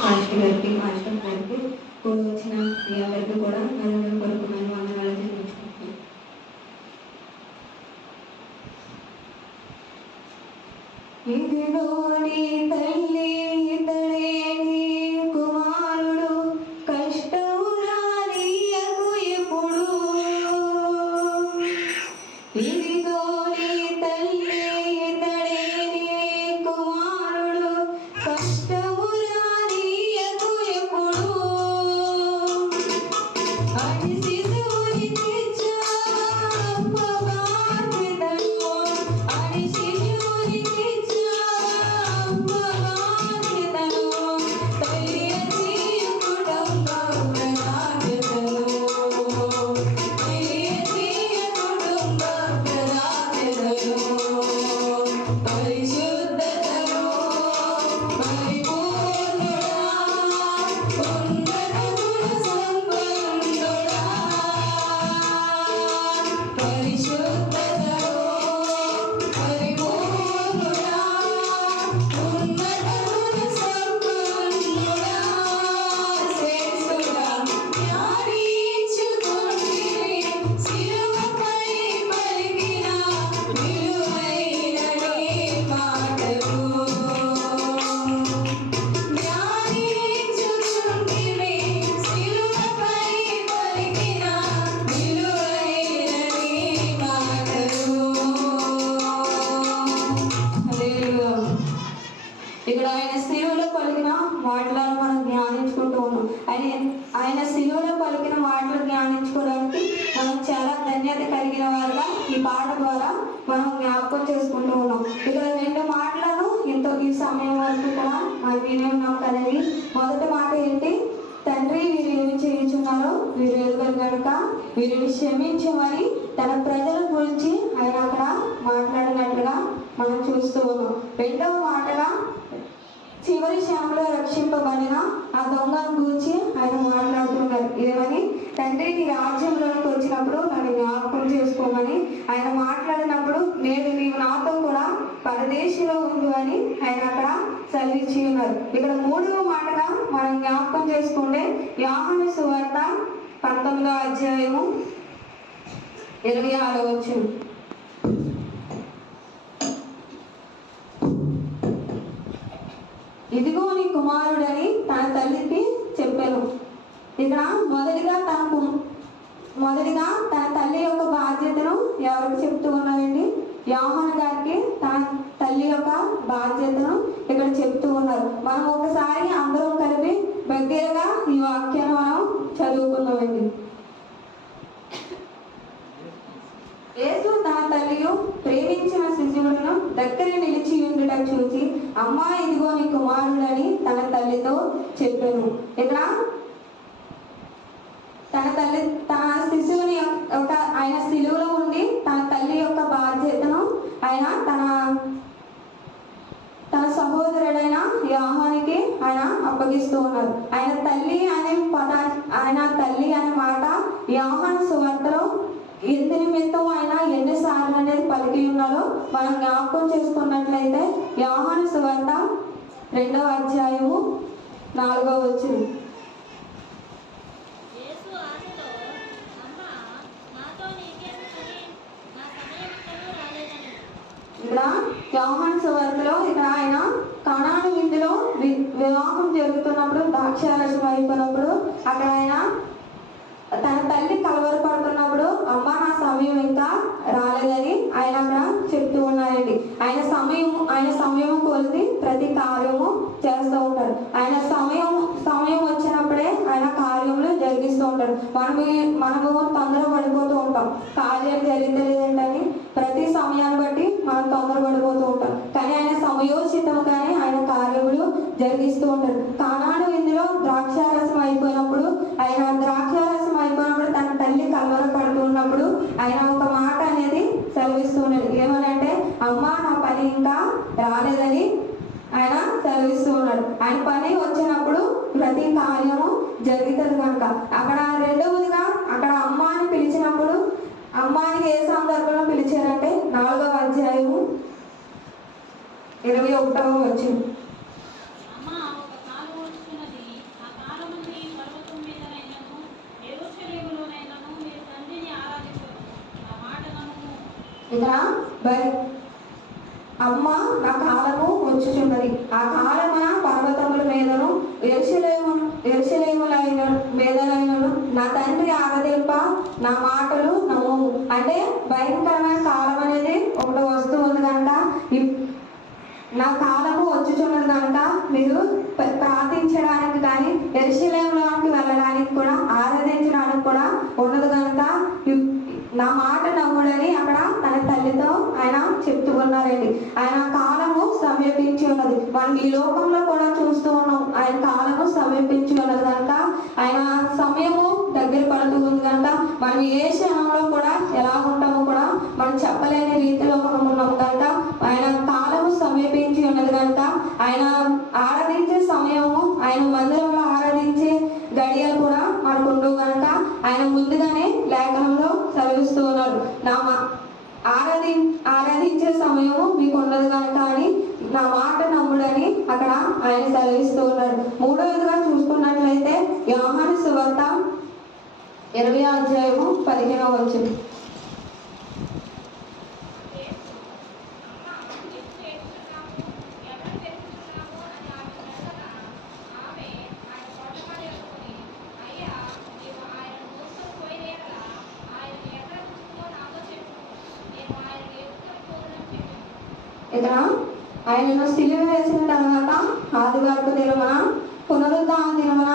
Master గారికి కూడా వచ్చిన మీ అందరికీ కూడా నలుగురు కొరకు మేము వందనాలు చెల్లించుకుంటున్నాం. ఇదిగో నీ తల్లి ఇతడే నీ కుమారుడు, కష్టము రానీయకు ఎప్పుడు. ఇదిగో నీ తల్లి ఇతడే నీ కుమారుడు, కష్టము రానీయకు ఎప్పుడు. అని శిశువుని తెచ్చావు బాధ్యతను, అని శిశువుని తెచ్చావు బాధ్యతను, తల్లి కుటుంబ బాధ్యతను, తల్లి కుటుంబ బాధ్యతను, పరిశుద్ధతను పరిపూర్ణుడా, ఉన్నతమున సంపన్నుడా, పరిశుద్ధతను పరిపూర్ణుడా, ఉన్నతమున సంపన్నుడా, శ్రేష్ఠుడా, ధ్యానించుకొంటిని శిలువపై పలికిన విలువైన నీ మాటలు. ధ్యానించుకొంటిని శిలువపై పలికిన విలువైన నీ మాటలు. హల్లెలూయా. ఇక్కడ ఆయన శిలువలో పలికిన మాటలను మనం ధ్యానించుకుంటూ ఉన్నాం. ఆయన శిలువలో పలికిన మాటలు ధ్యానించుకోవడానికి మనం చాలా ధన్యత కలిగిన వారుగా ఈ పాట ద్వారా మనం జ్ఞాపకం చేసుకుంటూ ఉన్నాం. ఇక్కడ రెండు మాటలను ఈ సమయం వరకు కూడా మనం విని ఉన్నాం కదండి. మొదటి మాట ఏంటి? తండ్రి వీరు ఏమి చేయించున్నారో వీరు ఎరుగరు కనుక వీరిని క్షమించమని తన ప్రజల గురించి ఆయన అక్కడ మాట్లాడినట్లుగా మనం చూస్తూ ఉన్నాం. రెండవ మాటగా చివరి క్షణంలో రక్షింపబడిన ఆ దొంగను గురించి ఆయన మాట్లాడుతున్నారు. ఏమని? తండ్రి నీ రాజ్యంలోకి వచ్చినప్పుడు నన్ను జ్ఞాపకం చేసుకోమని ఆయన మాట్లాడినప్పుడు నేను నీవు నాతో కూడా పరదేశంలో ఉండు అని ఆయన అక్కడ సెలవిచ్చి ఉన్నారు. ఇక్కడ మూడవ మాటగా మనం జ్ఞాపకం చేసుకుంటే యోహాను సువార్త 19వ అధ్యాయము 26వ వచనం. ఇదిగో నీ కుమారుడని తన తల్లికి చెప్పాను. ఇక్కడ మొదటిగా తన తల్లి యొక్క బాధ్యతను ఎవరికి చెప్తూ ఉన్నారండి? యోహాను గారికి తన తల్లి యొక్క బాధ్యతను ఇక్కడ చెప్తూ ఉన్నారు. మనం ఒకసారి అందరం కలిపి దగ్గరగా ఈ వాక్యాన్ని మనం చదువుకున్నామండి. యేసు తన తల్లియు ప్రేమించిన శిశువులను దగ్గర నిలిచి ఉండుట చూసి అమ్మా ఇదిగో నీ కుమారుడని తన తల్లితో చెప్పాను. ఇక్కడ తన శిశువుని ఆయన శిలువలో ఉండి తన తల్లి యొక్క బాధ్యతను ఆయన తన సహోదరుడైన యోహానికి ఆయన అప్పగిస్తూ ఉన్నారు. ఆయన తల్లి అనే మాట యోహాను సువార్తలో ఎందు నిమిత్తం ఆయన ఎన్నిసార్లు అనేది పలికి ఉన్నారో మనం జ్ఞాపకం చేసుకున్నట్లయితే యోహాను సువార్త 2వ అధ్యాయము 4వ వచనం. ఇక్కడ యోహాను సువార్తలో ఇక్కడ ఆయన కనాను విందులో వివాహం జరుగుతున్నప్పుడు ద్రాక్షారసం అయిపోయినప్పుడు అక్కడ ఆయన తన తల్లి కలవరపడుతున్నప్పుడు అమ్మ నా సమయం ఇంకా రాలేదని ఆయన అక్కడ చెప్తూ ఉన్నారండి. ఆయన సమయం కొలిది ప్రతి కార్యము చేస్తూ ఉంటారు. ఆయన సమయం వచ్చినప్పుడే ఆయన కార్యములు జరిగిస్తూ ఉంటారు. మనము తొందర పడిపోతూ ఉంటాం. కార్యం జరుగుతలేదంటని ప్రతి సమయాన్ని బట్టి మనం తొందర పడిపోతూ ఉంటాం. కానీ ఆయన సమయోచితంగానే ఆయన కార్యములు జరిగిస్తూ ఉంటారు. కానాను విందులో ద్రాక్షారసం అయిపోయినప్పుడు తన తల్లి కలవరపడుతున్నప్పుడు ఆయన ఒక మాట అనేది సెలవిస్తున్నాడు. ఏమనంటే అమ్మ నా పని ఇంకా రాలేదని ఆయన సెలవిస్తూ ఉన్నాడు. ఆయన పని వచ్చినప్పుడు ప్రతి కార్యము జరుగుతుంది కనుక అక్కడ రెండవదిగా అక్కడ అమ్మ అని పిలిచినప్పుడు అమ్మాని ఏ సందర్భంలో పిలిచారంటే 4వ అధ్యాయము 21వ వచనం. ఇక్కడ అమ్మ నా కాలము వచ్చుచున్నది, ఆ కాలమున పర్వతముల మీదను యెరూషలేములైన మీదనైనను నా తండ్రి ఆరాధింప నా మాటలు నమ్ము. అంటే భయంకరమైన కాలం అనేది ఒకటి వస్తూ ఉంది కనుక, నా కాలము వచ్చుచున్నది కనుక మీరు ప్రార్థించడానికి కానీ యెరూషలేములోకి వెళ్ళడానికి కూడా ఆరాధించడానికి కూడా ఉన్నది కనుక నా మాట నమ్ముడని అక్కడ తన తల్లితో ఆయన చెప్తూ ఉన్నారండి. ఆయన కాలము సమీపించి ఉన్నది. మనం ఈ లోకంలో కూడా చూస్తూ ఉన్నాం, ఆయన కాలము సమీపించి ఉన్నది కనుక, ఆయన సమయము దగ్గర పడుతూ ఉంది కనుక మనం ఏ క్షణంలో కూడా ఎలా ఉంటామో కూడా మనం చెప్పలేని రీతిలో మనం ఉన్నాం కనుక, ఆయన కాలము సమీపించి ఉన్నది కనుక ఆయన ఆరాధించే సమయము, ఆయన మందిరంలో ఆరాధించే గడియలు కూడా మనకు ఉండవు కనుక ఆయన ముందుగానే లేఖనంలో సెలవిస్తూ ఉన్నారు. ఆరాధించే సమయము మీకు ఉండదు కనుక అని నా మాట నమ్ముడని అక్కడ ఆయన సెలవిస్తూ ఉన్నారు. మూడవదిగా చూసుకున్నట్లయితే యోహాను సువార్త 20వ అధ్యాయము 15వ వచనం. ఇక్కడ ఆయనను సిలువ వేసిన తర్వాత ఆదివారపు దినమున పునరుద్ధాన దినమున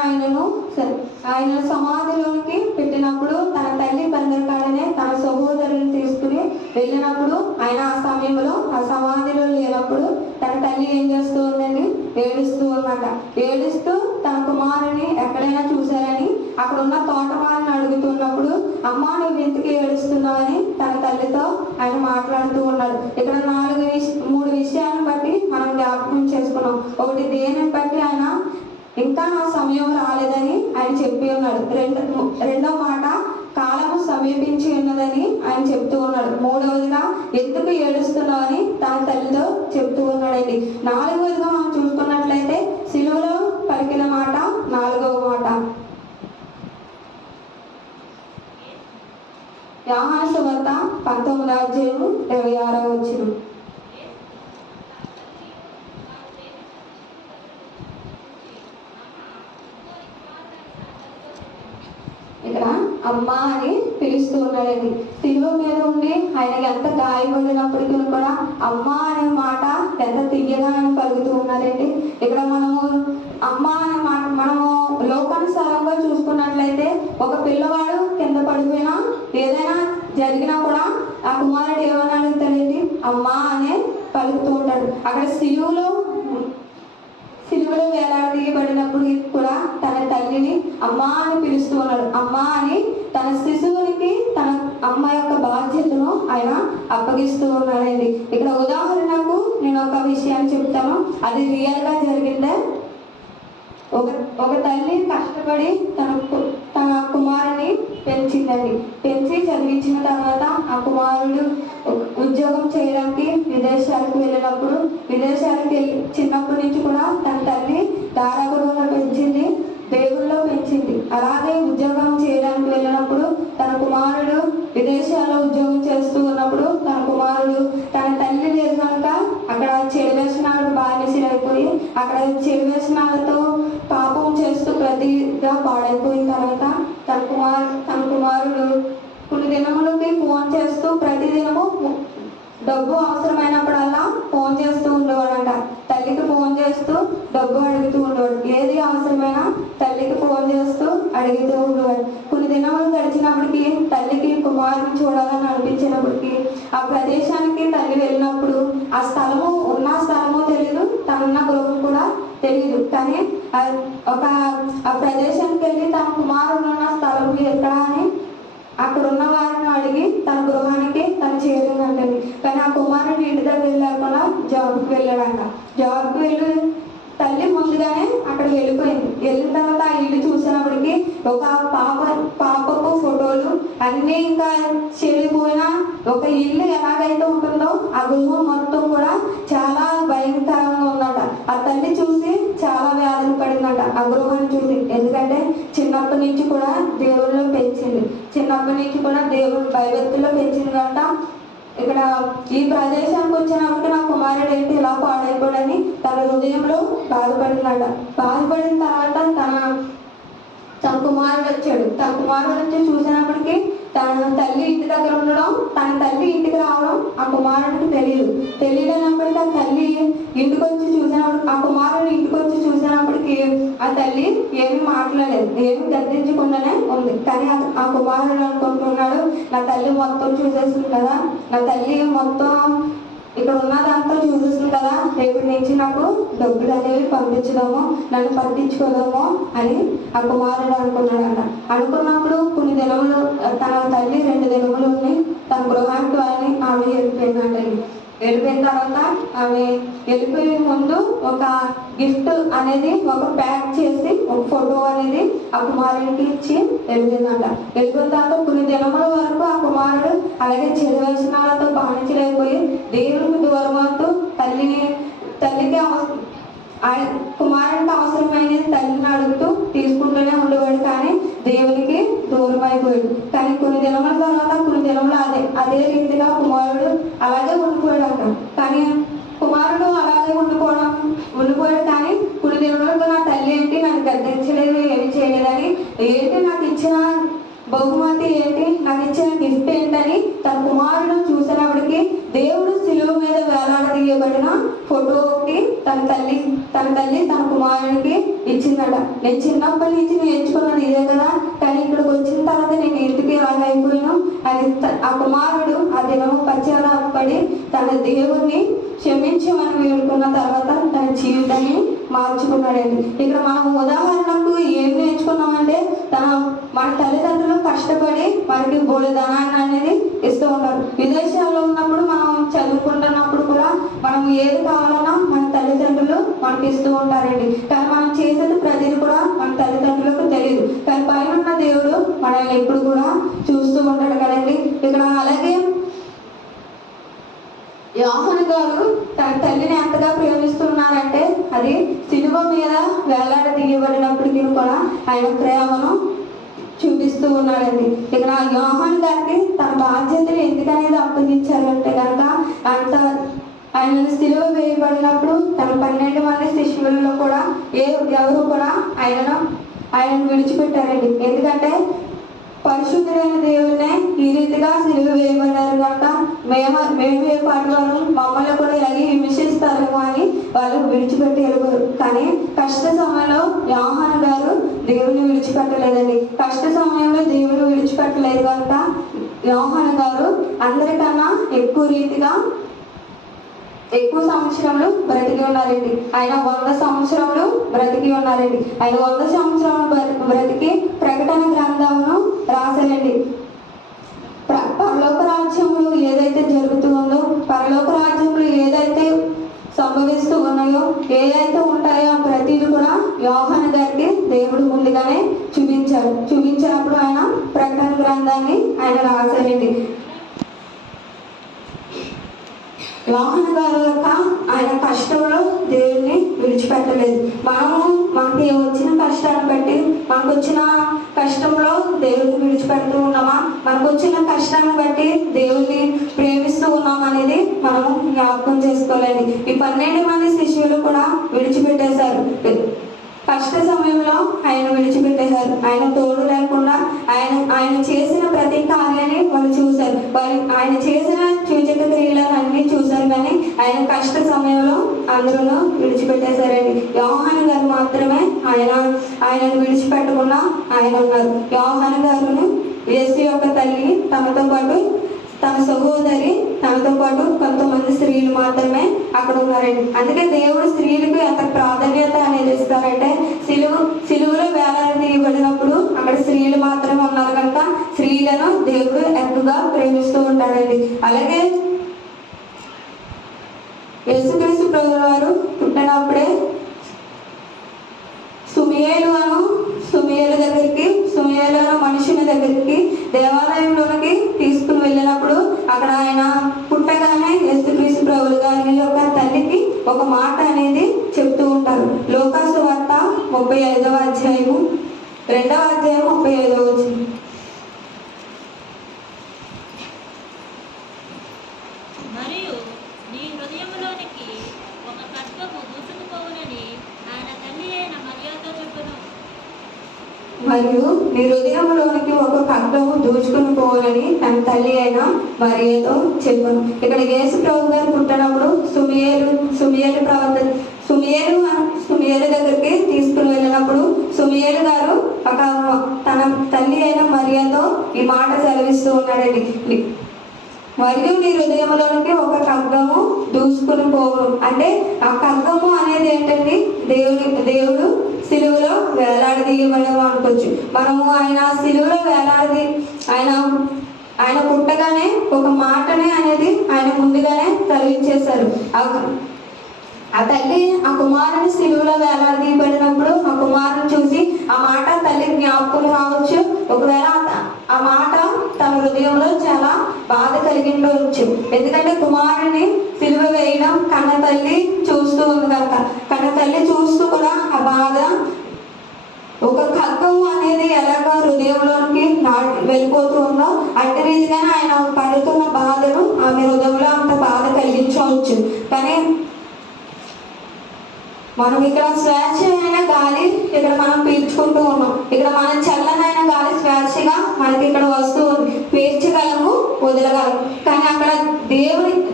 ఆయన సమాధిలోనికి పెట్టినప్పుడు తన తల్లి బందరకాడనే తన సహోదరుని తీసుకుని వెళ్ళినప్పుడు ఆయన ఆ సమయంలో ఆ సమాధిలో లేనప్పుడు తన తల్లి ఏం చేస్తూ ఉందండి? ఏడుస్తూ ఉన్నట. ఏడుస్తూ తన కుమారుని ఎక్కడైనా చూశారని అక్కడ ఉన్న తోటమాలని అడుగుతున్నప్పుడు, అమ్మ నువ్వు ఎందుకు ఏడుస్తున్నావని తన తల్లితో ఆయన మాట్లాడుతూ ఉన్నాడు. ఇక్కడ 3 విషయాలను బట్టి మనం జ్ఞాపకం చేసుకున్నాం. ఒకటి, దేనిని బట్టి ఆయన ఇంకా నా సమయం రాలేదని ఆయన చెప్పి ఉన్నాడు. రెండో మాట, కాలము సమీపించి ఉన్నదని ఆయన చెప్తూ ఉన్నాడు. మూడవదిగా, ఎందుకు ఏడుస్తున్నావని తన తల్లితో చెప్తూ ఉన్నాడండి. నాలుగవదిగా మనం చూసుకున్నట్లయితే సిలువలో పలికిన మాట, 4వ మాట యోహాను సువార్త 19వ అధ్యాయము 26వ వచనం. ఇక్కడ అమ్మ అని పిలుస్తూ ఉన్నాడండి. సిలువ మీద ఉండి ఆయనకి ఎంత గాయపడినప్పటికీ కూడా అమ్మ అనే మాట ఎంత తీయగా ఆయన పలుకుతూ ఉన్నారండి. ఇక్కడ మనము అమ్మ అనే మాట మనము లోకానుసారంగా చూసుకున్నట్లయితే ఒక పిల్లవాడు కింద పడిపోయినా ఏదైనా జరిగినా కూడా ఆ కుమారుడు ఏమని అడుగుతాడండి? అమ్మ అనే పలుకుతూ ఉంటాడు. అక్కడ సిలువలో వేలాడదీయబడినప్పుడు కూడా తన తల్లిని అమ్మ అని పిలుస్తూ ఉన్నాడు. అమ్మ అని తన శిశువునికి తన అమ్మ యొక్క బాధ్యతను ఆయన అప్పగిస్తూ ఉన్నాడండి. ఇక్కడ ఉదాహరణకు నేను ఒక విషయాన్ని చెప్తాను, అది రియల్గా జరిగిందే. ఒక తల్లి కష్టపడి తన కుమారుని పెంచిందండి. పెంచి చదివించిన తర్వాత ఆ కుమారుడు ఉద్యోగం చేయడానికి విదేశాలకు వెళ్ళినప్పుడు, విదేశాలకు చిన్నప్పటి నుంచి కూడా తన తల్లి దారాగృహంలో పెంచింది, దేవుళ్ళలో పెంచింది. అలాగే ఉద్యోగం చేయడానికి వెళ్ళినప్పుడు తన కుమారుడు విదేశాల్లో ఉద్యోగం చేస్తూ ఉన్నప్పుడు తన కుమారుడు తన తల్లి లేదు కనుక అక్కడ చెడు వ్యసనాలకు బానిసైపోయి అక్కడ చెడు వ్యసనాలతో పాపం చేస్తూ ప్రతిగా పాడైపోయిన తర్వాత తన కుమారుడు కొన్ని దినములకి ఫోన్ చేస్తూ ప్రతిదినము డబ్బు అవసరమైనప్పుడల్లా ఫోన్ చేస్తూ ఉండేవాడంట. తల్లికి ఫోన్ చేస్తూ డబ్బు అడుగుతూ ఉండేవాడు. ఏది అవసరమైనా తల్లికి ఫోన్ చేస్తూ అడుగుతూ ఉండేవాడు. కొన్ని దినములు గడిచినప్పటికీ తల్లికి కుమారుని చూడాలని అనిపించినప్పటికీ ఆ ప్రదేశానికి తల్లి వెళ్ళినప్పుడు ఆ స్థలము తెలియదు, తనున్న గృహం కూడా తెలియదు. కానీ ఆ ప్రదేశానికి వెళ్ళి తన కుమారుడు ఉన్న స్థలం ఎక్కడ అని అక్కడ ఉన్న వారిని అడిగి తన గృహానికి తను చేరిందంటండి. కానీ ఆ కుమారుడు ఇంటి దగ్గర వెళ్ళకుండా జాబ్కి వెళ్ళాడంట. జాబ్కి వెళ్ళి తల్లి ముందుగానే అక్కడ వెళ్ళిపోయింది. వెళ్ళిన తర్వాత ఆ ఇల్లు చూసినప్పటికీ ఒక పాపపు ఫోటోలు అన్నీ ఇంకా చెడిపోయిన ఒక ఇల్లు ఎలాగైతే ఉంటుందో ఆ గృహం మొత్తం కూడా చాలా భయంకరంగా ఉందట. ఆ తల్లి చూసి చాలా వ్యాధులు పడిందట ఆ గృహాన్ని చూసి. ఎందుకంటే చిన్నప్పటి నుంచి కూడా దేవుళ్ళలో పెంచింది, చిన్నప్పటి నుంచి కూడా దేవుడు భయభక్తిలో పెంచింది కనుక ఇక్కడ ఈ ప్రదేశానికి వచ్చినప్పుడు నా కుమారుడు ఏంటి ఇలా పాడైపోడని తన హృదయంలో బాధపడినాడు. బాధపడిన తర్వాత తన కుమారుడు వచ్చాడు. తన కుమారుడు వచ్చి చూసినప్పటికీ తన తల్లి ఇంటి దగ్గర ఉండడం, తన తల్లి ఇంటికి రావడం ఆ కుమారుడికి తెలియనప్పటికీ ఆ తల్లి ఇంటికి వచ్చి చూసినప్పుడు, ఆ కుమారుడు ఇంటికి వచ్చి చూసినప్పటికీ ఆ తల్లి ఏమి మాట్లాడలేదు, ఏమి గద్దించకుండానే ఉంది. కానీ ఆ కుమారుడు అనుకుంటున్నాడు, నా తల్లి మొత్తం చూసేస్తుంది కదా, నా తల్లి మొత్తం ఇక్కడ ఉన్నదంతా చూపిస్తుంది కదా, రేపటి నుంచి నాకు డబ్బులు అనేవి పంపించడమో నన్ను పట్టించుకోదామో అని ఆ కుమారుడు అనుకున్నాడంట. అనుకున్నప్పుడు కొన్ని దినములు తన తల్లి 2 దినములు ఉన్నాయి తన గృహానికి వాళ్ళని ఆమె వెళ్ళిపోయిందంటండి. వెళ్ళిపోయిన తర్వాత ఆమె వెళ్ళిపోయే ముందు ఒక గిఫ్ట్ అనేది ఒక ప్యాక్ చేసి ఒక ఫోటో అనేది ఆ కుమారుడికి ఇచ్చి వెళ్ళిపోయిందంట. వెళ్ళిపోయిన తర్వాత కొన్ని దినముల వరకు ఆ కుమారుడు అలాగే చెడువ్యసనాలతో బానిసలైపోయి దేవునికి దూరం అవుతూ తల్లికి కుమారుడికి అవసరమైనది తల్లిని అడుగుతూ తీసుకుంటూనే ఉండేవాడు, కానీ దేవునికి దూరం అయిపోయాడు. కానీ కొన్ని దినముల తర్వాత కొన్ని దినములు అదే రీతిగా కుమారుడు అలాగే ఉండిపోయాడు అంట. కానీ కుమారుడు అలాగే ఉండిపోయాడు కానీ కొన్ని దినములకు నా తల్లి ఏంటి నన్ను గద్దించలేదు, ఏమి చేయలేదని, ఏంటి నాకు ఇచ్చిన బహుమతి ఏంటి, నాకు ఇచ్చిన గిఫ్ట్ ఏంటని తన కుమారుడు చూసినప్పటికీ దేవుడు శిలువ మీద వేలాడదీయబడిన ఫోటో ఒకటి తన తల్లి తన కుమారుడికి ఇచ్చిందట. నేను చిన్నప్పటి నుంచి నేర్చుకున్నది ఇదే కదా, కానీ ఇక్కడికి వచ్చిన తర్వాత నేను ఇంటికి ఎలాగ అయిపోయాను అని ఆ కుమారుడు ఆ దినము పశ్చాత్తాపడి తన దేవుణ్ణి క్షమించమని వేడుకున్న తర్వాత తన జీవితాన్ని మార్చుకున్నాడండి. ఇక్కడ మనం ఉదాహరణకు ఏం నేర్చుకున్నామంటే మన తల్లిదండ్రులు కష్టపడి మనకి బోళధనాన్ని అనేది ఇస్తూ ఉంటారు. విదేశాల్లో ఉన్నప్పుడు మనం చదువుకుంటున్నప్పుడు కూడా మనం ఏది కావాలన్నా మన తల్లిదండ్రులు మనకి ఇస్తూ ఉంటారండి. కానీ మనం చేసేది ప్రతిదీ కూడా మన తల్లిదండ్రులకు తెలియదు, కానీ పైన దేవుడు మనల్ని ఎప్పుడు కూడా చూస్తూ ఉంటాడు కదండి. ఇక్కడ అలాగే యోహాను గారు తన తల్లిని ఎంతగా ప్రేమిస్తున్నారంటే అది సిలువ మీద వేలాడదీయబడినప్పటికీ కూడా ఆయన ప్రేమను చూపిస్తూ ఉన్నాడండి. ఇక్కడ యోహాను గారికి తన బాధ్యతలు ఎందుకనేది అప్పగించారంటే కనుక ఆయన సిలువ వేయబడినప్పుడు తన 12 మంది శిష్యులలో కూడా ఎవరు కూడా ఆయనను విడిచిపెట్టారండి. ఎందుకంటే పరిశుద్ధులైన దేవుడినే ఈ రీతిగా సిలువ వేయబడ్డారు కనుక మేమే పాటు వాళ్ళు మమ్మల్ని కూడా ఇలాగే హింసిస్తారేమో అని వాళ్ళు విడిచిపెట్టి వెళ్ళిపోరు. కానీ కష్ట సమయంలో యోహాను గారు దేవుని విడిచిపెట్టలేదండి. కష్ట సమయంలో దేవుడు విడిచిపెట్టలేదు కనుక యోహాను గారు అందరికన్నా ఎక్కువ సంవత్సరములు బ్రతికి ఉన్నారండి. ఆయన 100 సంవత్సరములు బ్రతికి ఉన్నారండి. ఆయన 100 సంవత్సరములు బ్రతికి ప్రకటన గ్రంథమును రాశారండి. పరలోక రాజ్యములు ఏదైతే జరుగుతుందో, పరలోక రాజ్యములు ఏదైతే సంభవిస్తూ ఉన్నాయో, ఏదైతే ఉంటాయో ప్రతిదీ కూడా యోహాను గారికి దేవుడు ముందుగానే చూపించినప్పుడు ఆయన ప్రకటన గ్రంథాన్ని ఆయన రాశారండి. యోహాను గారు యొక్క ఆయన కష్టంలో దేవుడిని విడిచిపెట్టలేదు. మనకి వచ్చిన కష్టాన్ని బట్టి మనకు వచ్చిన కష్టంలో దేవుడిని విడిచిపెడుతూ ఉన్నామా, మనకు వచ్చిన కష్టాన్ని బట్టి దేవుడిని ప్రేమిస్తూ ఉన్నాం అనేది మనము జ్ఞాపకం చేసుకోలేదు. ఈ 12 మంది శిష్యులు కూడా విడిచిపెట్టేశారు. కష్ట సమయంలో ఆయన విడిచిపెట్టేశారు. ఆయన తోడు లేకుండా ఆయన చేసిన ప్రతి కార్యాన్ని వాళ్ళు చూశారు. ఆయన చేసిన సూచక క్రియలను అన్ని చూశారు, కానీ ఆయన కష్ట సమయంలో అందరూ విడిచిపెట్టేశారండి. యోహాను గారు మాత్రమే ఆయనను విడిచిపెట్టకుండా ఆయన ఉన్నారు. యోహాను గారును యేసు యొక్క తల్లి తనతో పాటు తన సహోదరి తనతో పాటు కొంతమంది స్త్రీలు మాత్రమే అక్కడ ఉన్నారండి. అందుకే దేవుడు స్త్రీలకు ఎంత ప్రాధాన్యత అనేది ఇస్తారంటే సిలువలో వేలాడదీయబడినప్పుడు అక్కడ స్త్రీలు మాత్రమే ఉన్నారు కనుక స్త్రీలను దేవుడు ఎక్కువగా ప్రేమిస్తూ ఉంటాడండి. అలాగే యేసుక్రీస్తు ప్రభువు వారు పుట్టినప్పుడే సుమియేలు మనుషుని దగ్గరికి దేవాలయంలోనికి తీసుకుని వెళ్ళినప్పుడు అక్కడ ఆయన పుట్టగానే యేసుక్రీస్తు ప్రభువు గారి యొక్క తల్లికి ఒక మాట అనేది చెప్తూ ఉంటారు. లోకాసు వార్త 35వ అధ్యాయము 2వ అధ్యాయం 35వ వచనం. మరియు నీ హృదయంలోనికి ఒక ఖడ్గము దూచుకుని పోవాలని తన తల్లి అయిన మరియతో చెప్పాను. ఇక్కడ యేసు ప్రభు గారు పుట్టినప్పుడు సుమియేలు దగ్గరికి తీసుకుని వెళ్ళినప్పుడు సుమియేలు గారు తన తల్లి అయిన మరియతో ఈ మాట సెలవిస్తూ ఉన్నాడండి. మరియు నీ హృదయంలోనికి ఒక ఖడ్గము దూసుకుని పోవును. అంటే ఆ ఖడ్గము అనేది ఏంటండి? దేవుడు సిలువలో వేలాడదీయబడము అనుకోవచ్చు. మనము ఆయన సిలువలో ఆయన పుట్టగానే ఒక మాటనే అనేది ఆయన ముందుగానే తొలగించేశారు. ఆ తల్లి ఆ కుమారుని సిలువలో వేలాడదీయబడినప్పుడు ఆ కుమారుని చూసి ఆ మాట తల్లి జ్ఞాపకం రావచ్చు. ఒకవేళ ఆ మాట తన హృదయంలో చాలా బాధ కలిగిండవచ్చు. ఎందుకంటే కుమారుని సిలువ వేయడం కన్న తల్లి చూస్తూ ఉంది కనుక, కన్న తల్లి చూస్తూ కూడా ఆ బాధ ఒక ఖడ్గము అనేది ఎలాగ హృదయంలోనికి వెళ్ళిపోతూ ఉందో అట్టి రీతిగానే ఆయన పడుతున్న బాధను ఆమె హృదయంలో అంత బాధ కలిగించవచ్చు. కానీ మనం ఇక్కడ స్వేచ్ఛమైన గాలి ఇక్కడ మనం పీల్చుకుంటూ ఉన్నాం. ఇక్కడ మనం చల్లనైన గాలి స్వేచ్ఛగా మనకి ఇక్కడ వస్తూ ఉంది. పీల్చగలము, వదలగలము. కానీ అక్కడ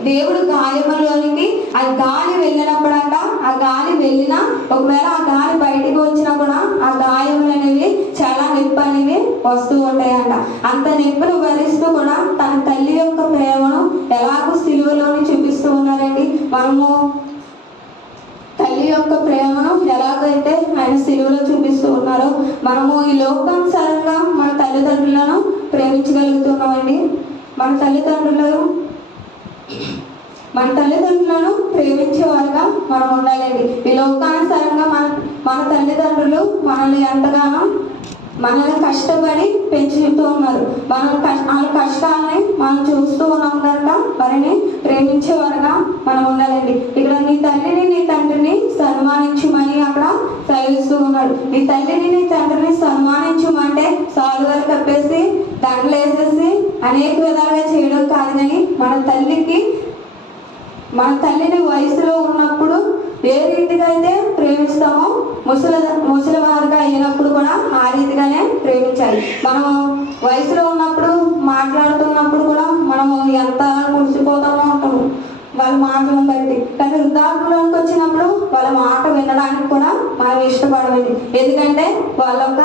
దేవుడు గాయములోనికి ఆ గాలి వెళ్ళినప్పుడంట, ఆ గాలి వెళ్ళినా ఒకవేళ ఆ గాలి బయటికి వచ్చినా కూడా ఆ గాయములు అనేవి చాలా నొప్పి అనేవి వస్తూ ఉంటాయంట. అంత నొప్పిని భరిస్తూ కూడా తన తల్లి యొక్క ప్రేమను ఎలాగో సిలువలోని చూపిస్తూ ఉన్నారండి. మనము తల్లి యొక్క ప్రేమను ఎలాగైతే ఆయన సిలువలో చూపిస్తూ ఉన్నారో మనము ఈ లోకానుసారంగా మన తల్లిదండ్రులను ప్రేమించగలుగుతున్నామండి. మన తల్లిదండ్రులను ప్రేమించేవారుగా మనం ఉండాలండి. ఈ లోకానుసారంగా మన తల్లిదండ్రులు మనల్ని ఎంతగానో మనల్ని కష్టపడి పెంచుతూ ఉన్నారు. వాళ్ళ కష్టాలని మనం చూస్తూ ఉన్నాం కనుక వారిని ప్రేమించేవారుగా మనం ఉండాలండి. ఇక్కడ నీ తల్లిని నీ తండ్రిని సన్మానించుమని అక్కడ సెలవిస్తూ ఉన్నాడు. నీ తల్లిని నీ తండ్రిని సన్మానించుమంటే సాలువాలు కప్పేసి దండలు వేసేసి అనేక విధాలుగా చేయడం కాదు. కానీ మన తల్లిని వయసులో ఉన్నప్పుడు ఏ రీతిగా అయితే ప్రేమిస్తామో ముసలివారుగా అయినప్పుడు కూడా ఆ రీతిగానే ప్రేమించాలి. మనం వయసులో ఉన్నప్పుడు మాట్లాడుతున్నప్పుడు కూడా మనము ఎంత మురిసిపోతామో ఉంటాము వాళ్ళ మాటలను బట్టి. కానీ వృద్ధాప్యంలోకి వచ్చినప్పుడు వాళ్ళ మాట వినడానికి కూడా మనం ఇష్టపడమండి. ఎందుకంటే వాళ్ళొక్క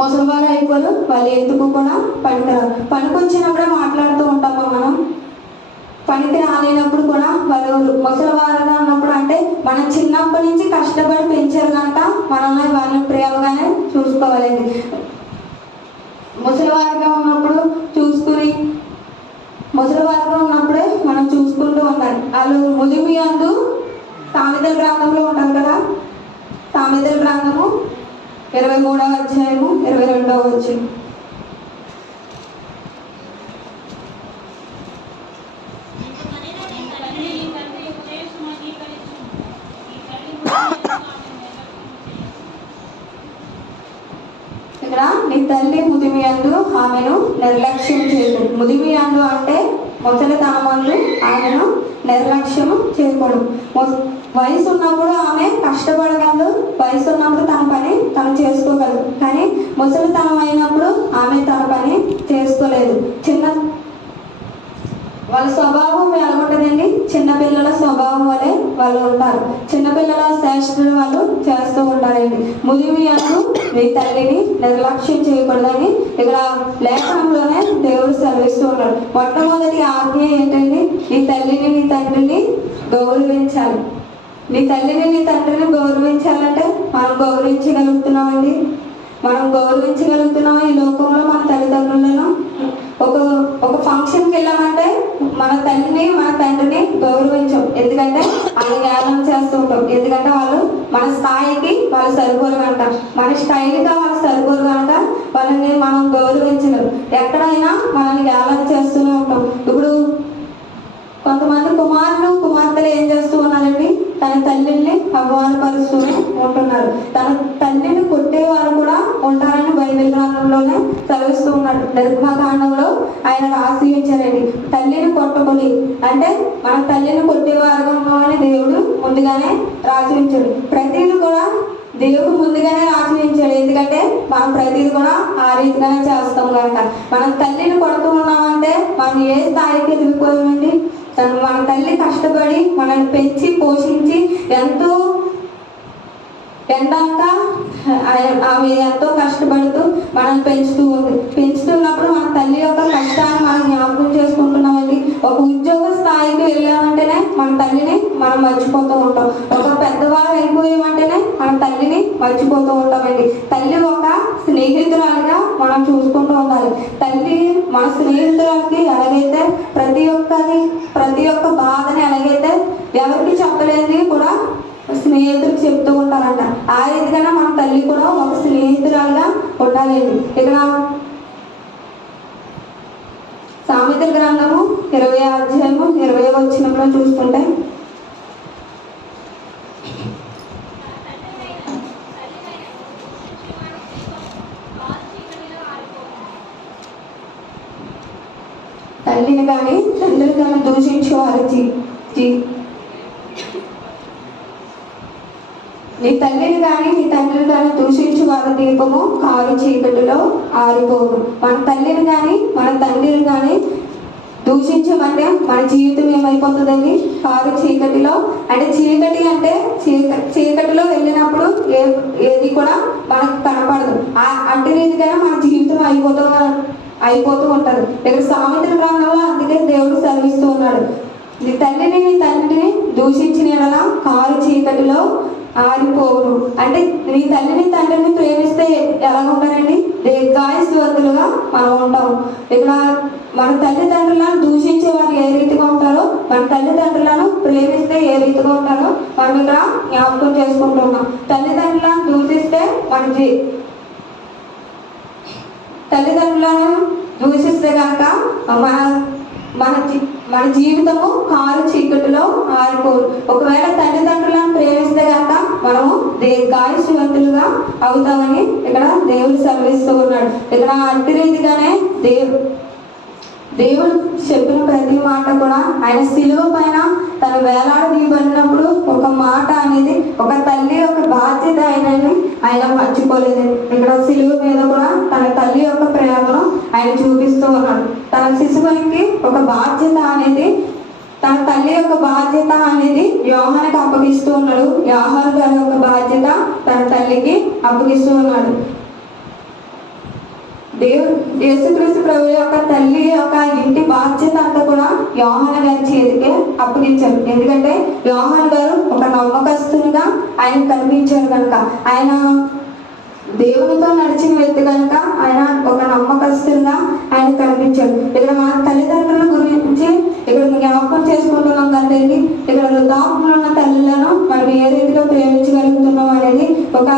ముసలివారు అయిపోరు, వాళ్ళు ఎందుకు కూడా పనికిరారు. పనికొచ్చినప్పుడే మాట్లాడుతూ ఉంటామా మనం. పనికి రాలేనప్పుడు కూడా వాళ్ళు ముసలివారుగా ఉన్నప్పుడు అంటే మనం చిన్నప్పటి నుంచి కష్టపడి పెంచారు కనుక మనల్ని వాళ్ళని ప్రేమగానే చూసుకోవాలండి. ముసలివారుగా ఉన్నప్పుడే మనం చూసుకుంటూ ఉండాలి. వాళ్ళు ముదిమి అందు సామెతల గ్రంథంలో ఉంటారు కదా, సామెతల గ్రంథము 23వ అధ్యాయము 22వ వచనం. ఇక్కడ నీ తల్లి ముదిమి అందు ఆమెను నిర్లక్ష్యం చేయదు. ముదిమి అందు అంటే ముసలితనమందు ఆమెను నిర్లక్ష్యం చేయకూడదు. వయసు ఉన్నప్పుడు ఆమె కష్టపడగలదు, వయసు ఉన్నప్పుడు తన పని తను చేసుకోగలదు. కానీ ముసలితనం అయినప్పుడు ఆమె తన పని చేసుకోలేదు. వాళ్ళ స్వభావం ఎలా ఉంటుందండి? చిన్నపిల్లల స్వభావం వలె వాళ్ళు ఉంటారు. చిన్నపిల్లల చేష్టలు వాళ్ళు చేస్తూ ఉంటారండి. ముదిమి అందు నీ తల్లిని నిర్లక్ష్యం చేయకూడదని ఇక్కడ లేఖనంలోనే దేవుడు సెలవిస్తూ ఉన్నాడు. మొట్టమొదటి ఆజ్ఞ ఏంటండి? నీ తల్లిని నీ తండ్రిని గౌరవించాలి. నీ తల్లిని నీ తండ్రిని గౌరవించాలంటే మనం గౌరవించగలుగుతున్నామండి. ఈ లోకంలో మన తల్లిదండ్రులను ఒక ఫంక్షన్కి వెళ్ళామంటే మన తల్లిని మన తండ్రిని గౌరవించాం. ఎందుకంటే వాళ్ళు జ్ఞానం చేస్తూ ఉంటాం. ఎందుకంటే వాళ్ళు మన స్థాయికి వాళ్ళు సరిపోరు కనుక, మన స్టైల్గా వాళ్ళు సరిపోరు కనుక వాళ్ళని మనం గౌరవించలేం. ఎక్కడైనా మనల్ని జ్ఞానం చేస్తూనే ఉంటాం. ఇప్పుడు కొంతమంది కుమార్తెలు ఏం చేస్తూ ఉన్నారండి? తన తల్లిని అవమానపరుస్తూ ఉంటున్నారు. తన తల్లిని కొట్టేవారు కూడా ఉంటారని బైబిల్ గ్రంథంలోనే సెలవిస్తూ ఉన్నాడు. నిర్గమకాండంలో ఆయన రాసి ఇచ్చారండి. తల్లిని కొట్టకొని అంటే మన తల్లిని కొట్టేవారుగా ఉన్నామని దేవుడు ముందుగానే రాసి ఉంచాడు. ప్రతిదీ కూడా దేవుడు ముందుగానే రాసి ఉంచాడు. ఎందుకంటే మనం ప్రతిదీ కూడా ఆ రీతిగానే చేస్తాం కనుక. మనం తల్లిని కొడుతూ ఉన్నామంటే మనం ఏ స్థాయికి ఎదిగిపోయామండి. మన తల్లి కష్టపడి మనల్ని పెంచి పోషించి ఎంతో ఎందాక ఆమె ఎంతో కష్టపడుతూ మనల్ని పెంచుతున్నప్పుడు మన తల్లి యొక్క కష్టాన్ని మనం జ్ఞాపకం చేసుకుంటున్నామండి. ఒక ఉద్యోగ స్థాయికి వెళ్ళామంటేనే మన తల్లిని మనం మర్చిపోతూ ఉంటాం. ఒక పెద్దవాళ్ళు అయిపోయామంటేనే మన తల్లిని మర్చిపోతూ ఉంటామండి. తల్లి ఒక స్నేహితురాలుగా మనం చూసుకుంటూ ఉండాలి. తల్లి మన స్నేహితురాలకి ఎలాగైతే ప్రతి ఒక్క బాధని ఎలాగైతే ఎవరికి చెప్పలేని కూడా స్నేహితులకు చెప్తూ ఉంటారంట. ఆ రీతిగానే మన తల్లి కూడా ఒక స్నేహితురాలుగా ఉండాలండి. ఇక్కడ సామెతల గ్రంథము 20వ అధ్యాయము 20వ వచనంలో చూసుకుంటే, తల్లిని కానీ తండ్రిని కానీ దూషించేవారు నీ తల్లిని కానీ నీ తండ్రిని కానీ దూషించు వారి దీపము కారు చీకటిలో ఆరిపోదు. మన తల్లిని కానీ మన తండ్రిని కానీ దూషించమంటే మన జీవితం ఏమైపోతుందండి? కారు చీకటిలో. అంటే చీకటి అంటే చీకటిలో వెళ్ళినప్పుడు ఏది కూడా మనకు కనపడదు. అట్టి రీతిగా మన జీవితం అయిపోతూ ఉంటుంది. ఇక్కడ సామెతల గ్రంథంలో అందుకే దేవుడు సెలవిస్తూ ఉన్నాడు, నీ తల్లిని నీ తండ్రిని దూషించిన యెడల కారు చీకటిలో ఆరిపోవును. అంటే నీ తల్లిని తండ్రిని ప్రేమిస్తే ఎలా ఉంటారండి? దీర్ఘాయుష్వంతులుగా మనం ఉంటాం. ఇక్కడ మన తల్లిదండ్రులను దూషించే వారు ఏ రీతిగా ఉంటారో, మన తల్లిదండ్రులను ప్రేమిస్తే ఏ రీతిగా ఉంటారో మనం ఇక్కడ జ్ఞాపకం చేసుకుంటున్నాం. తల్లిదండ్రులను దూషిస్తే తల్లిదండ్రులను దూషిస్తే కనుక మన జీవితము కారు చీకటిలో ఆరిపోదు. ఒకవేళ తల్లిదండ్రులను ప్రేమిస్తే కనుక మనము దీర్ఘాయుష్వంతులుగా అవుతామని ఇక్కడ దేవుడు సెలవిస్తూ ఉన్నాడు. ఇక్కడ అట్టి రీతిగానే దేవుడు చెప్పిన ప్రతి మాట కూడా ఆయన శిలువ పైన తను వేలాడదీయబడినప్పుడు ఒక మాట అనేది, ఒక తల్లి యొక్క బాధ్యత ఆయన మర్చిపోలేదు. ఇక్కడ శిలువ మీద కూడా తన తల్లి యొక్క ప్రేమను ఆయన చూపిస్తూ ఉన్నాడు. తన శిశువునికి ఒక బాధ్యత అనేది, తన తల్లి యొక్క బాధ్యత అనేది యోహానికి అప్పగిస్తూ ఉన్నాడు. యోహాను గారి యొక్క బాధ్యత తన తల్లికి అప్పగిస్తూ ఉన్నాడు. యేసుక్రీస్తు ప్రభు యొక్క తల్లి యొక్క ఇంటి బాధ్యత అంతా కూడా యోహాను గారి చేతికి అప్పగించారు. ఎందుకంటే యోహాను గారు ఒక నమ్మకస్తునిగా ఆయన కనిపించారు కనుక, ఆయన దేవునితో నడిచిన వ్యక్తి కనుక ఆయన ఒక నమ్మకస్తునిగా ఆయన కనిపించాడు. ఇక్కడ మన తల్లిదండ్రుల గురించి ఇక్కడ జ్ఞాపకం చేసుకుంటున్నాం కదండి. ఇక్కడ వృద్ధాప్యంలో ఉన్న తల్లులను మనం ఏ రీతిలో ప్రేమించగలుగుతున్నాం అనేది ఒక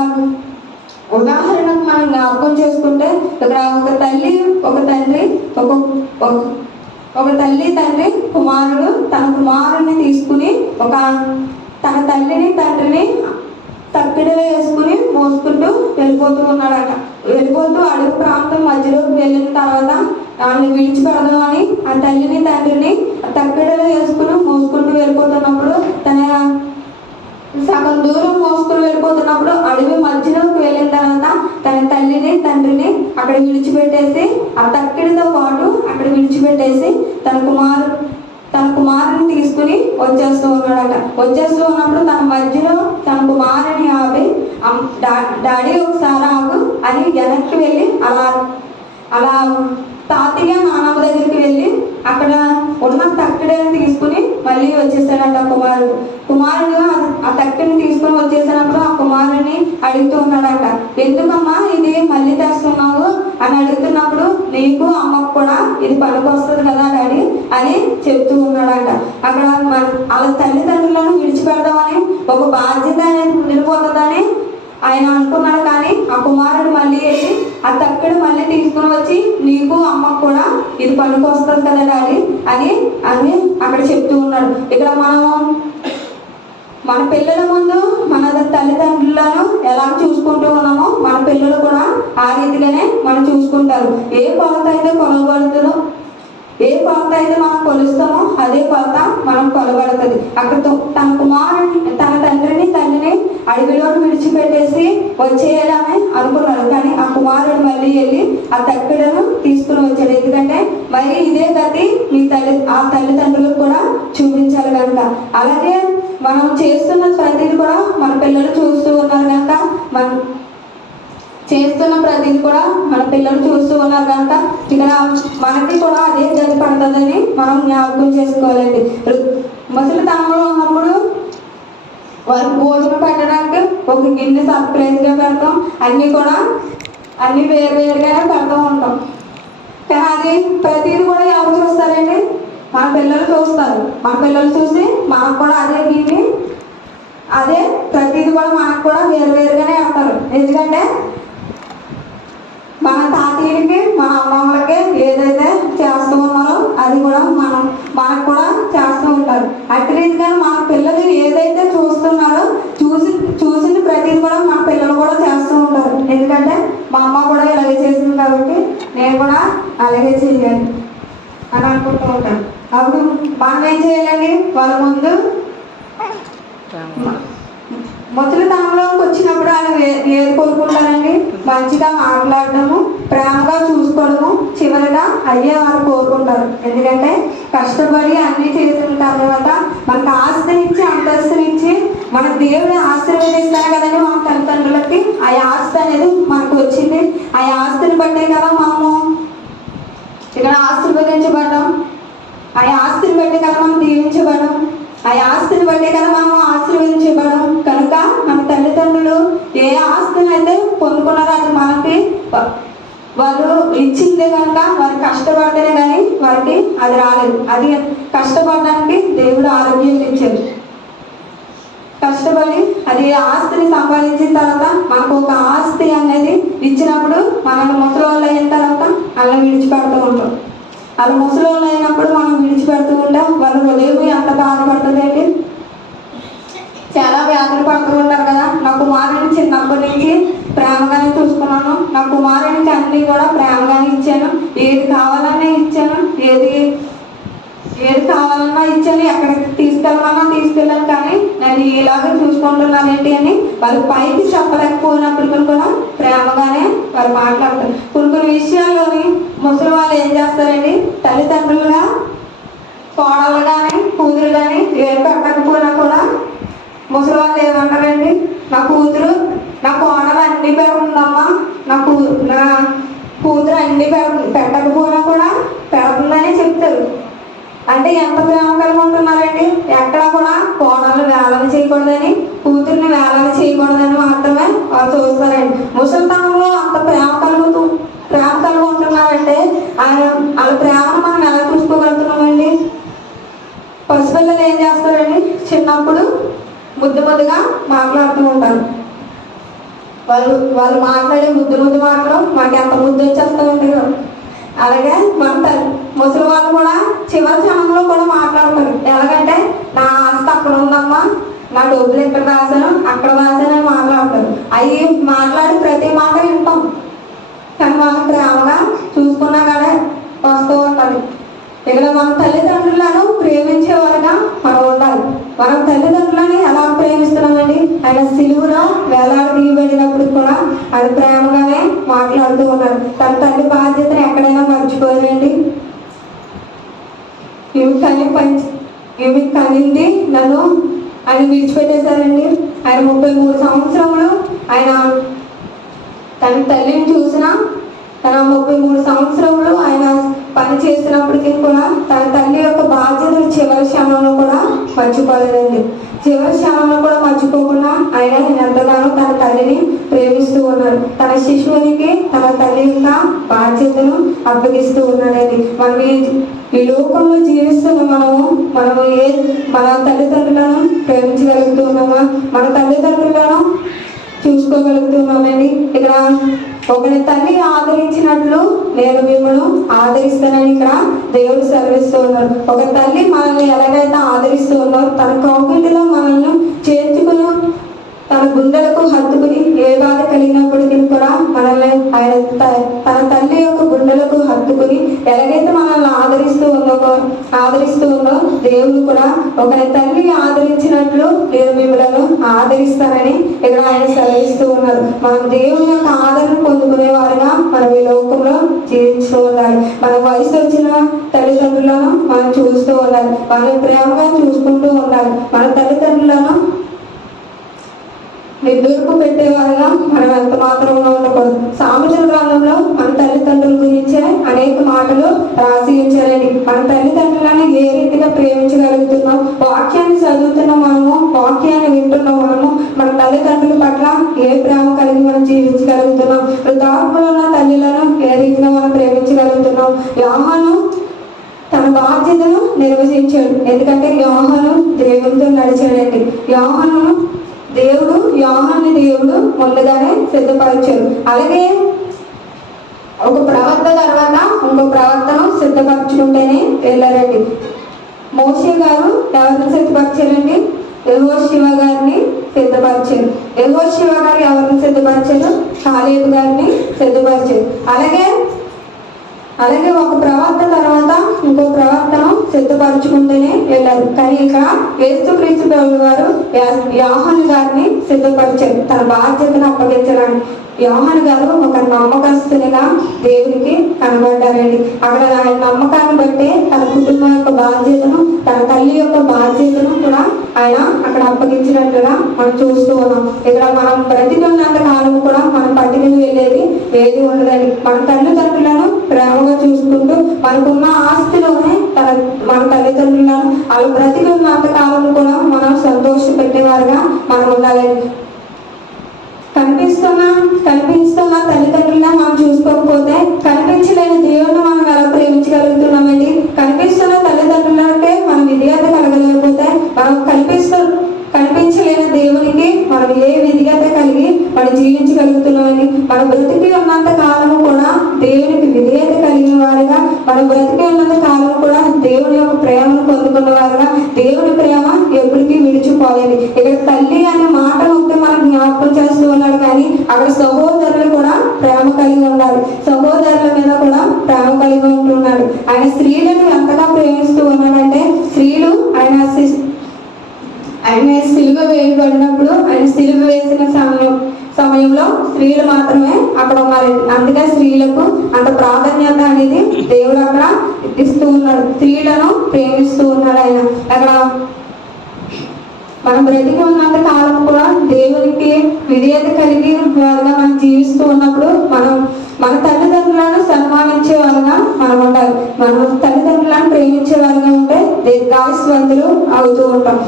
ఉదాహరణకు మనం జ్ఞాపకం చేసుకుంటే, ఇక్కడ ఒక తల్లి ఒక తండ్రి ఒక తల్లి తండ్రి కుమారుడు తన కుమారుడిని తీసుకుని తన తల్లిని తండ్రిని తక్కిడిలో వేసుకుని మోసుకుంటూ వెళ్ళిపోతూ ఉన్నాడట. వెళ్ళిపోతూ అడుగు ప్రాంతం మధ్యలోకి వెళ్ళిన తర్వాత వాళ్ళని విడిచిపెడదామని ఆ తల్లిని తండ్రిని తక్కిడిలో వేసుకుని మోసుకుంటూ వెళ్ళిపోతున్నప్పుడు, తన సగం దూరం మోసుకుని వెళ్ళిపోతున్నప్పుడు అడవి మధ్యలోకి వెళ్ళిన తర్వాత తన తల్లిని తండ్రిని అక్కడ విడిచిపెట్టేసి, ఆ తక్కిడితో పాటు అక్కడ విడిచిపెట్టేసి తన కుమారుని తీసుకుని వచ్చేస్తూ ఉన్నాడట. వచ్చేస్తూ ఉన్నప్పుడు తన మధ్యలో తన కుమారుని ఆపి, డాడీ ఒకసారి ఆగు అని వెనక్కి వెళ్ళి అలా తాతయ్య నాన్నమ్మ దగ్గరికి వెళ్ళి అక్కడ ఉన్న తక్కిడిని తీసుకుని మళ్ళీ వచ్చేసాడంట కుమారుడు ఆ తక్కిడిని తీసుకుని వచ్చేసినప్పుడు ఆ కుమారుని అడుగుతూ ఉన్నాడంట, ఎందుకమ్మా ఇది మళ్ళీ తెస్తున్నావు అని అడుగుతున్నప్పుడు, నీకు అమ్మకు కూడా ఇది పనికొస్తుంది కదా డాడీ అని చెప్తూ ఉన్నాడంట. అక్కడ వాళ్ళ తల్లిదండ్రులను విడిచిపెడదామని ఒక బాధ్యత అనేది ఉండిపోతుందని ఆయన అనుకున్నాడు. కానీ ఆ కుమారుడు మళ్ళీ వెళ్ళి ఆ తక్కిడి మళ్ళీ తీసుకుని వచ్చి, నీకు అమ్మకు కూడా ఇది పనికి వస్తుంది కదా డాడీ అని అక్కడ చెప్తూ ఉన్నాడు. ఇక్కడ మన పిల్లల ముందు మన తల్లిదండ్రులను ఎలా చూసుకుంటూ ఉన్నామో మన పిల్లలు కూడా ఆ రీతిగానే మనం చూసుకుంటారు. ఏ కొలత అయితే మనం కొలుస్తామో అదే కొలత మనం కొలబడుతుంది. అక్కడ తన తండ్రిని తల్లిని అడవిలోకి విడిచిపెట్టేసి వచ్చేయాలని అనుకున్నాడు. కానీ ఆ కుమారుడు మళ్ళీ వెళ్ళి ఆ తక్కెడను తీసుకుని వచ్చాడు. ఎందుకంటే మరి ఇదే గతి ఆ తల్లిదండ్రులకు కూడా చూపించాలి కనుక. అలాగే మనం చేస్తున్న ప్రతిదీ కూడా మన పిల్లలు చూస్తూ ఉన్నారు కనుక, మన పిల్లలు చూస్తూ ఉన్నారు కనుక ఇక్కడ మనకి కూడా అదే గతి పడుతుందని మనం జ్ఞాపకం చేసుకోవాలండి. ముసలితనంలో ఉన్నప్పుడు వారికి భోజనం పెట్టడానికి ఒక గిన్నె సర్ప్రైజ్గా పెడతాం, అన్నీ వేరువేరుగానే పెడతా ఉంటాం. కానీ అది ప్రతిదీ కూడా ఎవరు చూస్తారండి? మన పిల్లలు చూస్తారు. మన పిల్లలు చూసి మనకు కూడా అదే ప్రతిదీ కూడా మనకు కూడా వేరువేరుగానే వేస్తారు. ఎందుకంటే మన తాతయ్యకి మన అమ్మమ్మలకి ఏదైతే చేస్తూ ఉన్నారో అది కూడా మనకు కూడా చేస్తూ ఉంటారు. అట్టి రీతిగా మన పిల్లలు ఏదైతే చూస్తున్నారో చూసిన ప్రతిదీ కూడా మన పిల్లలు కూడా చేస్తూ ఉంటారు. ఎందుకంటే మా అమ్మ కూడా ఇలాగే చేసింది కాబట్టి నేను కూడా అలాగే చేయాలి అని అనుకుంటూ ఉంటాను. అప్పుడు మనం ఏం చేయాలండి? వాళ్ళ ముందు ముసలితనంలోకి వచ్చినప్పుడు ఆయన ఏది కోరుకుంటారండి? మంచిగా మాట్లాడటము, ప్రేమగా చూసుకోవడము, చివరిగా అయ్యే వాళ్ళు కోరుకుంటారు. ఎందుకంటే కష్టపడి అన్నీ చేసిన తర్వాత మనకు ఆస్తినిచ్చి అంతస్తునిచ్చి మన దేవుని ఆశీర్వదిస్తాను కదండి మన తల్లిదండ్రులకి. ఆ ఆస్తి అనేది మనకు వచ్చింది. ఆ ఆస్తిని బట్టే కదా మనము ఇక్కడ ఆశీర్వదించబడ్డాం. ఆ ఆస్తిని బట్టే కదా మనం దీవించబడ్డాం. ఆ ఆస్తిని బట్టే కదా మనం ఆశీర్వదించబడం. కనుక మన తల్లిదండ్రులు ఏ ఆస్తిని అయితే పొందుకున్నారో అది మనకి వాళ్ళు ఇచ్చిందే కనుక వారు కష్టపడితేనే కానీ వారికి అది రాలేదు. అది కష్టపడడానికి దేవుడు ఆరోగ్యం ఇచ్చారు. కష్టపడి అది ఆస్తిని సంపాదించిన తర్వాత మనకు ఒక ఆస్తి అనేది ఇచ్చినప్పుడు మనల్ని ముసలి వాళ్ళు అయిన తర్వాత అలా విడిచిపెడుతూ ఉంటాం. అలా ముసలి వాళ్ళు అయినప్పుడు మనం విడిచిపెడుతూ ఉంటాం. వాళ్ళ హృదయం ఎంత బాధపడుతుందండి? చాలా వ్యాధులు పడుతూ ఉంటారు కదా. నా కుమారుని చిన్నప్పటి నుంచి ప్రేమగానే చూసుకున్నాను. నా కుమారునికి అన్నీ కూడా ప్రేమగానే ఇచ్చాను. ఏది కావాలన్నా ఇచ్చాను, ఏది కావాలన్నా ఇచ్చాను, ఎక్కడికి తీసుకెళ్ళమన్నా తీసుకెళ్ళాను. కానీ నేను ఇలాగే చూసుకుంటున్నానేంటి అని వాళ్ళు పైకి చెప్పలేకపోయినప్పటికీ కూడా ప్రేమగానే వాళ్ళు మాట్లాడతారు. కొన్ని విషయాల్లోని ముసలి వాళ్ళు ఏం చేస్తారండి? తల్లిదండ్రులుగా కోడలు కానీ కూతురు కానీ ఏం పెట్టకపోయినా కూడా ముసలి వాళ్ళు ఏమంటారండి? నా కూతురు నా కోడలు అన్ని పెడుతుందమ్మా, నా కూతురు అన్ని పెట్టకపోయినా కూడా పెడుతుందని చెప్తారు. అంటే ఎంత ప్రేమ కలిగి ఉంటున్నారండి? ఎక్కడ కూడా కోడలు వేళన చేయకూడదని, కూతుర్ని వేళన చేయకూడదని మాత్రమే వాళ్ళు చూస్తారండి. ముసలితనంలో అంత ప్రేమ కలిగి ఉంటున్నారంటే వాళ్ళ ప్రేమను మనం ఎలా చూసుకోగలుగుతున్నామండి? పసిపిల్లలు ఏం చేస్తారండి? చిన్నప్పుడు ముద్దుగా మాట్లాడుతూ ఉంటారు. వాళ్ళు మాట్లాడే ముద్దు మాటలు మాకు ఎంత ముద్దు వచ్చేస్తూ ఉంటాయో. అలాగే మన ముసలి వాళ్ళు కూడా చివరి క్షణంలో కూడా మాట్లాడతారు. ఎలాగంటే నా ఆస్తి అక్కడ ఉందమ్మా, నా డబ్బులు ఇక్కడ రాశాను, అక్కడ రాశాను అని మాట్లాడతారు. అవి మాట్లాడి ప్రతి మాట వింటాం. కానీ మనం ప్రేమగా చూసుకున్నా కూడా వస్తూ ఉంటుంది. ఇక్కడ మన తల్లిదండ్రులను ప్రేమించేవారుగా మనం ఉండాలి. మనం తల్లిదండ్రులని ఎలా ప్రేమిస్తున్నామండి? ఆయన సిలువలో వేలాడదీయబడినప్పుడు కూడా ఆయన ప్రేమగానే మాట్లాడుతూ ఉన్నారు. తన తల్లి బాధ్యతను ఎక్కడైనా మర్చిపోయారండి? ఇవి కనింది నన్ను ఆయన విడిచిపెట్టేశారండి. ఆయన 33 సంవత్సరములు ఆయన తన తల్లిని చూసిన తన 33 సంవత్సరములు ఆయన పని చేస్తున్నప్పటికీ కూడా తన తల్లి యొక్క బాధ్యతలు చివరి క్షణంలో కూడా మర్చిపోలేదండి. చివరి క్షణంలో కూడా మర్చిపోకుండా ఆయన ఎంతగానో తన తల్లిని ప్రేమిస్తూ ఉన్నారు. తన శిశువునికి తన తల్లి యొక్క బాధ్యతను అప్పగిస్తూ ఉన్నాడండి. మనం ఈ లోకంలో జీవిస్తున్న మనము మన తల్లిదండ్రులను ప్రేమించగలుగుతున్నామా? మన తల్లిదండ్రులను చూసుకోగలుగుతున్నామండి. ఇక్కడ ఒకరి తల్లి ఆదరించినట్లు నేను మిమ్మల్ని ఆదరిస్తానని ఇక్కడ దేవుడు సెలవిస్తూ ఉన్నారు. ఒక తల్లి మనల్ని ఎలాగైతే ఆదరిస్తూ ఉన్నారో తన కౌగిలిలో మనల్ని చేర్చుకుని తన గుండెలకు హత్తుకుని ఏ బాధ కలిగినప్పటికీ కూడా మనల్ని ఆయన తన తల్లి యొక్క గుండెలకు హత్తుకుని ఎలాగైతే మనల్ని ఆదరిస్తూ ఉందో ఆదరిస్తూ ఉన్నాం. దేవుడు కూడా ఒకరి తల్లి ఆదరించినట్లు నేను మిమ్మల్ని ఆదరిస్తానని ఇక్కడ ఆయన సెలవిస్తూ ఉన్నారు. మనం దేవుని యొక్క ఆదరణ పొందుకునే వారుగా మనం ఈ లోకంలో జీవిస్తూ ఉండాలి. మన వయసు వచ్చిన తల్లిదండ్రులను మనం చూస్తూ ఉండాలి, వాళ్ళని ప్రేమగా చూసుకుంటూ ఉండాలి. మన తల్లిదండ్రులను నిద్దురుపు పెట్టేవారుగా మనం ఎంత మాత్రంగా ఉండకూడదు. సామెతల గ్రంథంలో మన తల్లిదండ్రుల గురించే అనేక మాటలు రాసి ఉంచారండి. మన తల్లిదండ్రులను ఏ రీతిగా ప్రేమించగలుగుతున్నాం, వాక్యాన్ని చదువుతున్న మనము, వాక్యాన్ని వింటున్న మనము మన తల్లిదండ్రుల పట్ల ఏ ప్రేమ కలిగి మనం జీవించగలుగుతున్నాం, వృద్ధాప్యంలో ఉన్న తల్లిలను ఏ రీతిగా మనం ప్రేమించగలుగుతున్నాం. యోహాను తన బాధ్యతను నిర్వహించాడు, ఎందుకంటే యోహాను దేవునితో నడిచాడండి. యోహాన్ని ముందుగానే సిద్ధపరిచాడు. అలాగే ఒక ప్రవక్త తర్వాత ఇంకో ప్రవక్తను సిద్ధపరచుకుంటేనే వెళ్ళారండి. మోషే గారు ఎవరిని సిద్ధపరిచారండి? యెహోషువ గారిని సిద్ధపరిచారు. యెహోషువ గారు ఎవరిని సిద్ధపరిచారు? కాలేబు గారిని సిద్ధపరిచారు. అలాగే ఒక ప్రవక్త తర్వాత ఇంకో ప్రవక్తను సిద్ధపరచుకుంటూనే వెళ్ళారు. కానీ ఇక్కడ యేసుక్రీస్తు ప్రభువు వారు యోహాను గారిని సిద్ధపరిచారు తన బాధ్యతను అప్పగించడానికి. యోహాను గారు ఒక నమ్మకస్తునిగా దేవునికి కనబడ్డారండి. అక్కడ ఆయన నమ్మకాన్ని బట్టే తన కుటుంబం యొక్క బాధ్యతను, తన తల్లి యొక్క బాధ్యతను కూడా ఆయన అక్కడ అప్పగించినట్లుగా మనం చూస్తూ ఉన్నాం. ఇక్కడ మనం బ్రతికున్నంత కాలం కూడా మనం పట్టుకుని వెళ్ళేది ఏది ఉండదండి. మన తల్లిదండ్రులను ప్రేమగా చూసుకుంటూ మనకున్న ఆస్తిలోనే మన తల్లిదండ్రులను వాళ్ళు బ్రతికున్నంత కాలం కూడా మనం సంతోష పెట్టేవారుగా మనం ఉండాలండి. కనిపిస్తున్న తల్లిదండ్రులను మనం చూసుకోకపోతే కనిపించలేని దేవుని మనం ఎలా ప్రేమించగలుగుతున్నామండి? కనిపిస్తున్న తల్లిదండ్రులకే మనం విధేయత కలగలేకపోతే మనం కనిపించలేని దేవునికి మనం ఏ విధేయత కలిగి మనం జీవించగలుగుతున్నామని, మనం బ్రతికి ఉన్నంత కాలము కూడా దేవునికి విధేయత కలిగిన వారుగా, మనం బ్రతికి ఉన్నంత కాలం కూడా దేవుని యొక్క ప్రేమను పొందుకున్న వారుగా, దేవుని ప్రేమ ఎప్పటికీ విడిచిపోలేదు. ఇక్కడ తల్లి అనే మాట ఉంటే మనం జ్ఞాపకం చేస్తూ ఉన్నాడు, కానీ అక్కడ సహోదరులు కూడా ప్రేమ కలిగి ఉన్నారు. సహోదరుల మీద కూడా ప్రేమ కలిగి ఉంటున్నాడు. ఆయన స్త్రీలను ఎంతగా ప్రేమిస్తూ ఉన్నాడంటే, స్త్రీలు ఆయన సిలువ వేయబడినప్పుడు, ఆయన సిలువ వేసిన సమయంలో స్త్రీలు మాత్రమే అక్కడ ఉన్నారు. అందుకే స్త్రీలకు అంత ప్రాధాన్యత అనేది దేవుడు అక్కడ ఇస్తూ ఉన్నాడు. స్త్రీలను ప్రేమిస్తూ ఉన్నాడు ఆయన. అక్కడ మనం బ్రతికి ఉన్నంత కాలం కూడా దేవునికి విధేయత కలిగి వారుగా మనం జీవిస్తూ ఉన్నప్పుడు మన తల్లిదండ్రులను సన్మానించే వారుగా మనం ఉండాలి. మనం తల్లిదండ్రులను ప్రేమించే వారుగా ఉంటే దీర్ఘాయుష్వంతులు అవుతూ ఉంటాం.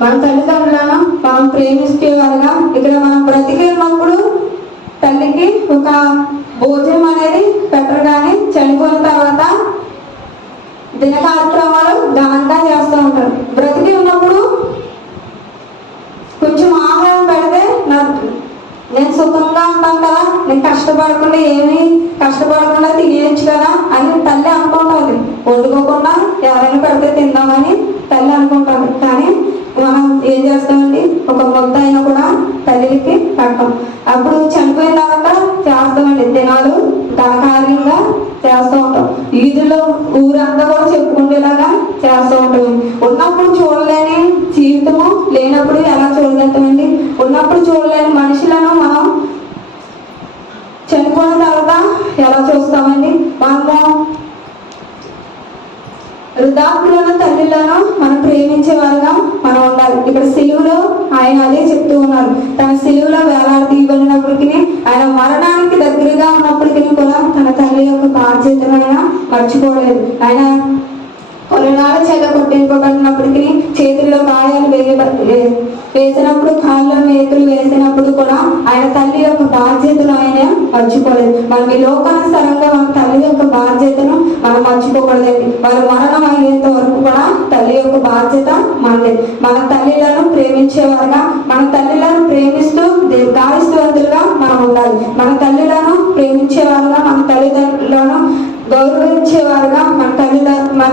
మన తల్లిదండ్రులను మనం ప్రేమించే వారుగా ఇక్కడ మనం బ్రతికి ఉన్నప్పుడు తల్లికి ఒక భోజనం అనేది పెట్టరు, కానీ చనిపోయిన తర్వాత దిన కార్యక్రమాలు ఘనంగా చేస్తూ ఉంటారు. బ్రతికి ఉన్నప్పుడు కొంచెం ఆహారం పెడితే నేను సుఖంగా ఉంటాను కదా, నేను కష్టపడకుండా తినేయచ్చు కదా అని తల్లి అనుకుంటుంది. వండుకోకుండా ఎవరైనా పెడితే తిందామని తల్లి అనుకుంటుంది. కానీ మనం ఏం చేస్తామండి? ఒక ముద్ద అయినా కూడా తల్లికి పెట్టం. అప్పుడు చనిపోయిన తర్వాత చేస్తామండి, దినాలు ఘనకార్యంగా చేస్తూ ఉంటాం. ఈదులో ఊరంతా కూడా చెప్పుకుంటేలాగా చేస్తూ ఉంటాం. ఉన్నప్పుడు చూడలేని జీవితము లేనప్పుడు ఎలా చూడగలుగుతామండి? ఉన్నప్పుడు చూడలేని మనుషులను మనం చనిపోయిన తర్వాత ఎలా చూస్తామండి? మనము వృద్ధాప్యులను తల్లిలను మనం ప్రేమించే వారుగా మనం ఉండాలి. ఇక్కడ సిలువలో ఆయన అదే చెప్తూ ఉన్నారు. తన సిలువలో వేలాడదీయబడినప్పటికీ, ఆయన మరణానికి దగ్గరగా ఉన్నప్పటికీ కూడా తన తల్లి యొక్క బాధ్యతను ఆయన మర్చిపోలేదు. ఆయన కొలనాల చేత కొట్టింపబడినప్పటికీ, చేతుల్లో గాయాలు వేసినప్పుడు, కాళ్ళలో మేకులు వేసినప్పుడు కూడా ఆయన తల్లి యొక్క బాధ్యతను ఆయన మర్చిపోలేదు. మనం ఈ లోకానుసారంగా మన తల్లి యొక్క బాధ్యతను మనం మర్చిపోకూడదండి. వారి మరణం అయ్యేంత వరకు కూడా తల్లి యొక్క బాధ్యత మనది. మన తల్లిలను ప్రేమించేవారుగా, మన తల్లిలను ప్రేమిస్తూ దీర్ఘాయుష్వంతులుగా మనం ఉండాలి. మన తల్లిలను ప్రేమించేవారుగా, మన తల్లిదండ్రులను గౌరవించేవారుగా, మన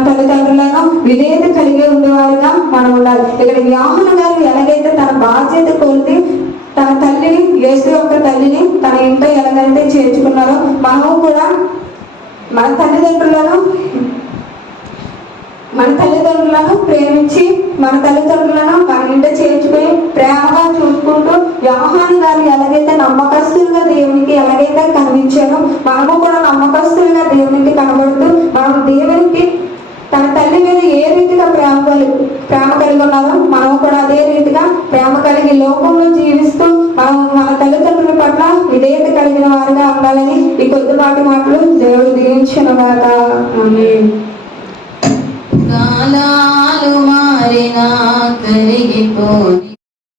తల్లిదండ్రులను విధేయత కలిగి ఉండేవారుగా మనం ఉండాలి. ఇక్కడ యోహాను గారు ఎలాగైతే తన బాధ్యత కొలిది తన తల్లిని, యేసు యొక్క తల్లిని తన ఇంట్లో ఎలాగైతే చేర్చుకున్నారో, మనము కూడా మన తల్లిదండ్రులను మన తల్లిదండ్రులను ప్రేమించి మన తల్లిదండ్రులను మన ఇంట చేర్చుకుని ప్రేమగా చూసుకుంటూ యోహాను గారు ఎలాగైతే నమ్మకస్తులుగా దేవునికి ఎలాగైతే కనిపించానో మనము కూడా నమ్మకస్తులుగా దేవునికి కనబడుతూ మనం దేవునికి తన తల్లి మీద ఏ రీతిగా ప్రేమ కలిగి ఉన్నారో మనం కూడా అదే రీతిగా ప్రేమ కలిగి లోకంలో జీవిస్తూ మనం మన తల్లిదండ్రుల పట్ల విధేయత కలిగిన వారిగా ఉండాలని ఈ కొద్దిపాటి మాటలు దేవుడు దీవించిన వారు.